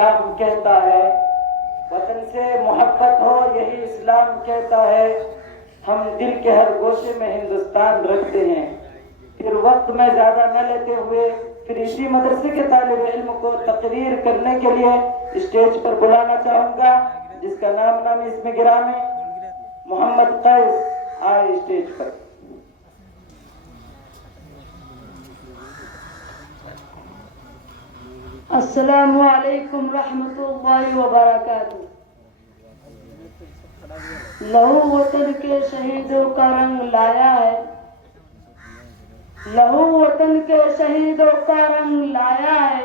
इस्लाम कहता है। वतन से मोहब्बत हो यही इस्लाम कहता है। हम दिल के हर गोशे में हिंदुस्तान रखते हैं। फिर वक्त में ज्यादा न लेते हुए फिर इसी मदरसे के तालिब इल्म को तकरीर करने के लिए स्टेज पर बुलाना चाहूंगा, जिसका नाम नामी इसमें गिरामी मोहम्मद कैस आए स्टेज पर। अस्सलामु अलैकुम रहमतुल्लाहि व बरकातुहू। लहू वतन के शहीदों का रंग लाया है, लहू वतन के शहीदों का रंग लाया है।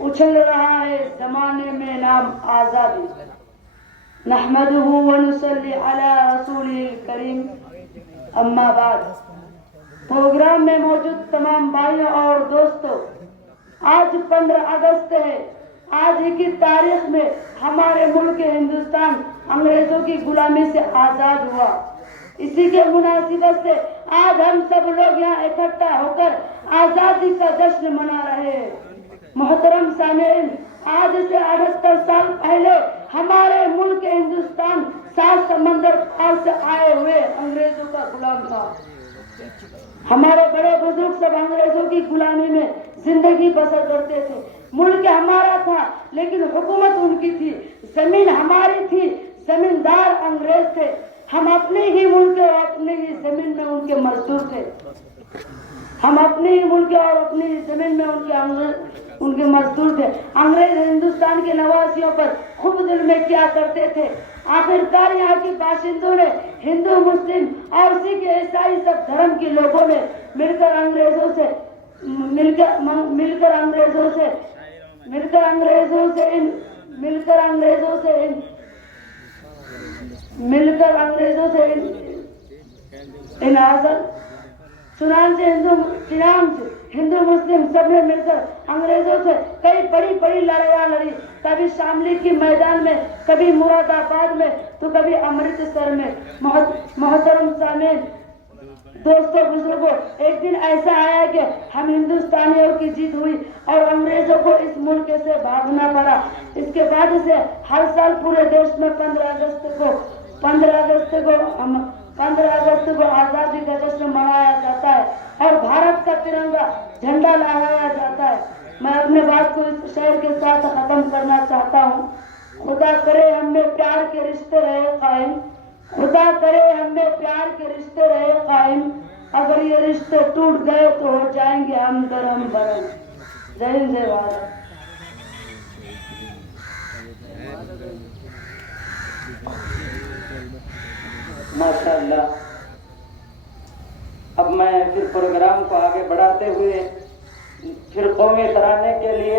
उछल रहा है जमाने में नाम आजादी। नहमदुहु व नुसल्ली अला रसूलिल करीम। अम्मा बाद। प्रोग्राम में मौजूद तमाम भाइयों और दोस्तों, आज 15 अगस्त है। आज ही की तारीख में हमारे मुल्क हिंदुस्तान अंग्रेजों की गुलामी से आजाद हुआ। इसी के मुनासिबत से आज हम सब लोग यहाँ इकट्ठा होकर आजादी का जश्न मना रहे हैं। मोहतरम सामीन, आज से 78 साल पहले हमारे मुल्क हिंदुस्तान 7 समंदर पार से आए हुए अंग्रेजों का गुलाम था। हमारे बड़े बुजुर्ग सब अंग्रेजों की गुलामी में जिंदगी बसर करते थे। मुल्क हमारा था लेकिन हुकूमत उनकी थी, जमीन हमारी थी, जमींदार अंग्रेज थे। हम अपने ही मुल्क और अपने ही जमीन में उनके मजदूर थे। हम अपने ही मुल्क और अपनी जमीन में उनके मजदूर थे। अंग्रेज हिंदुस्तान के नवासियों पर खूब जुल्म किया करते थे। आखिरकार यहाँ के बाशिंदों ने, हिंदू मुस्लिम और सिख ईसाई सब धर्म के लोगों ने मिलकर अंग्रेजों से हिंदू मुस्लिम सब ने मिलकर अंग्रेजों से कई बड़ी लड़ाइयाँ लड़ी। कभी शामली के मैदान में, कभी मुरादाबाद में, तो कभी अमृतसर में। मोहतरम सामीन, दोस्तों बुजुर्गों, एक दिन ऐसा आया कि हम हिंदुस्तानियों की जीत हुई और अंग्रेजों को इस मुल्क से भागना पड़ा। इसके बाद से हर साल पूरे देश में 15 अगस्त को आजादी का जश्न मनाया जाता है और भारत का तिरंगा झंडा लहराया जाता है। मैं अपने बात को इस शेर के साथ खत्म करना चाहता हूँ। खुदा करे हम में प्यार के रिश्ते रहे कायम, खुदा करे हम में प्यार के रिश्ते रहे कायम। अगर ये रिश्ते टूट गए तो हो जाएंगे हम दरम बरम। जय हिंद, जय भारत। माशाअल्लाह। अब मैं फिर प्रोग्राम को आगे बढ़ाते हुए फिर कौमी तराने के लिए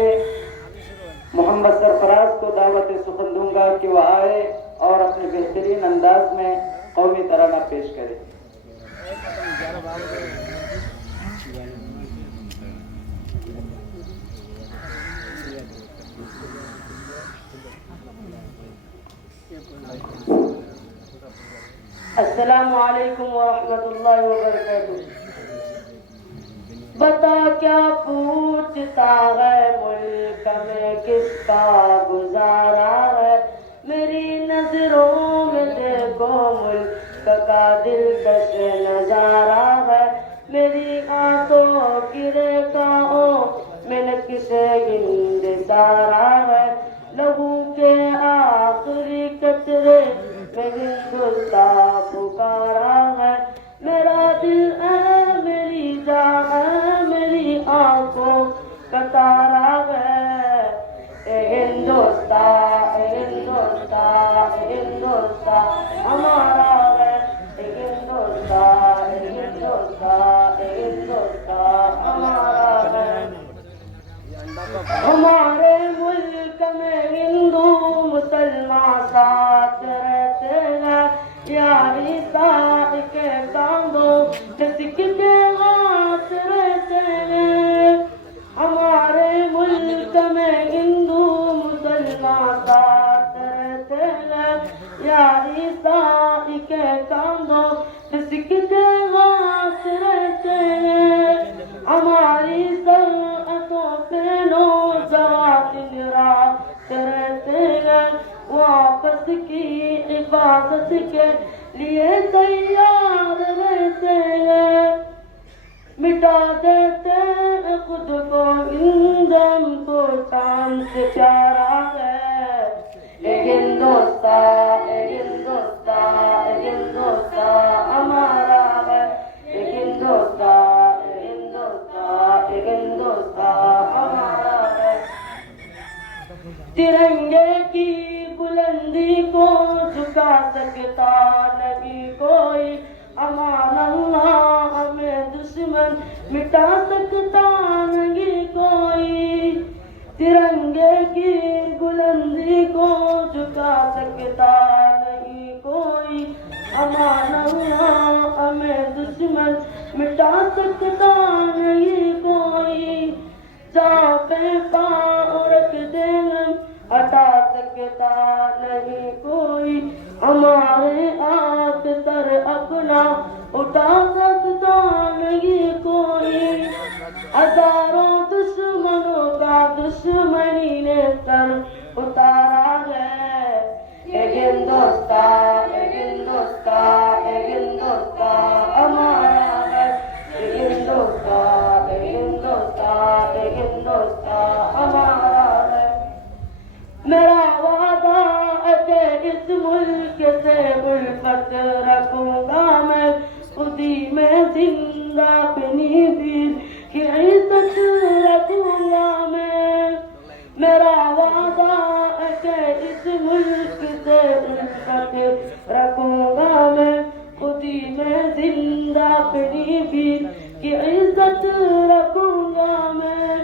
मोहम्मद सरफराज को दावत सुखन दूंगा कि वह आए और अपने बेहतरीन अंदाज में कौमी तराना पेश करे। अस्सलामु अलैकुम व रहमतुल्लाहि व बरकातुहू। बता क्या पूछता है मुल्क में किसका गुजारा है। मेरी नजरों में देखो मुल्क का दिलकश नजारा है। मेरी आंखों की रेखाओं में किसे हिंद सारा है। लहू के आखिरी कतरे में हिंदुस्तान पुकारा है। मेरा दिल है, मेरी जान है, मेरी आंखों का तारा है। हिंदुस्तान हिंदुस्तान हिंदुस्तान हमारा है। हिंदुस्तान हिंदुस्तान हिंदुस्तान हमारा है। हमारे मुल्क में हिंदू मुसलमान साथ रहते हैं। यार ईसाई के कांधों पे सिख के हाथ रहते हैं। हमारे मुल्क में हिंदू मुसलमान साथ रहते हैं। यार ईसाई के कांधों पे सिख के हाथ रहते हैं। हमारी सनअतों पे नौजवान की हिफाजत के लिए तैयार रहते हैं, मिटा देते हैं खुद को ईंधन को चांद से प्यारा है। एक हिंदुस्तान, एक हिंदुस्तान, एक हिंदुस्तान हमारा है। एक हिंदुस्तान, एक हिंदुस्तान, एक हिंदुस्तान हमारा है। तिरंगे की बुलंदी को झुका सकता नहीं कोई, अमान अल्लाह हमें दुश्मन मिटा सकता नहीं कोई। तिरंगे की बुलंदी को झुका सकता नहीं कोई, अमान अल्लाह हमें दुश्मन मिटा सकता नहीं कोई। जहाँ पे पाँव रख देंगे हटा सकता नहीं कोई, हमारे हाथ सर अपना उठा सकता नहीं कोई। हजारों दुश्मनों का दुश्मनी ने सर उतारा है। एक हिंदुस्तान, एक हिंदुस्तान, एक हिंदुस्तान हमारा है। एक हिंदुस्तान, एक हिंदुस्तान, एक हिंदुस्तान हमारा है। मेरा वादा है कि इस मुल्क से उल्फत रखूंगा मैं, खुदी में जिंदा अपनी वीर की इज्जत रखूंगा मैं। मेरा वादा है कि इस मुल्क से उल्फत रखूंगा मैं, खुदी में जिंदा अपनी वीर की इज्जत रखूंगा मैं।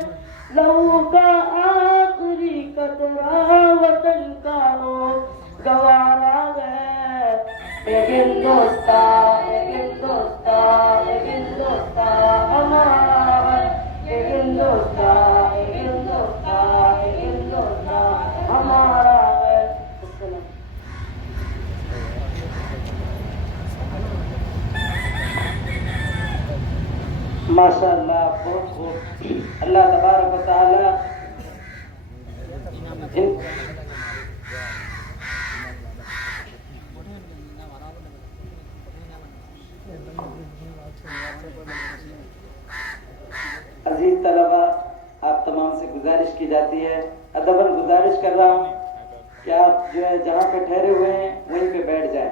लहू का आखिरी कतरा वतन का हो गवारा है। एक हिंदुस्तान, एक हिंदुस्तान, एक हिंदुस्तान हमारा है। एक हिंदुस्तान, एक हिंदुस्तान, एक हिंदुस्तान हमारा है। माशाअल्लाह, बहुत खूब। अल्लाह तबारक व तआला अजीज तलबा, आप तमाम से गुजारिश की जाती है, अदबन गुजारिश कर रहा हूँ कि आप जो है जहाँ पे ठहरे हुए हैं वहीं पे बैठ जाएं।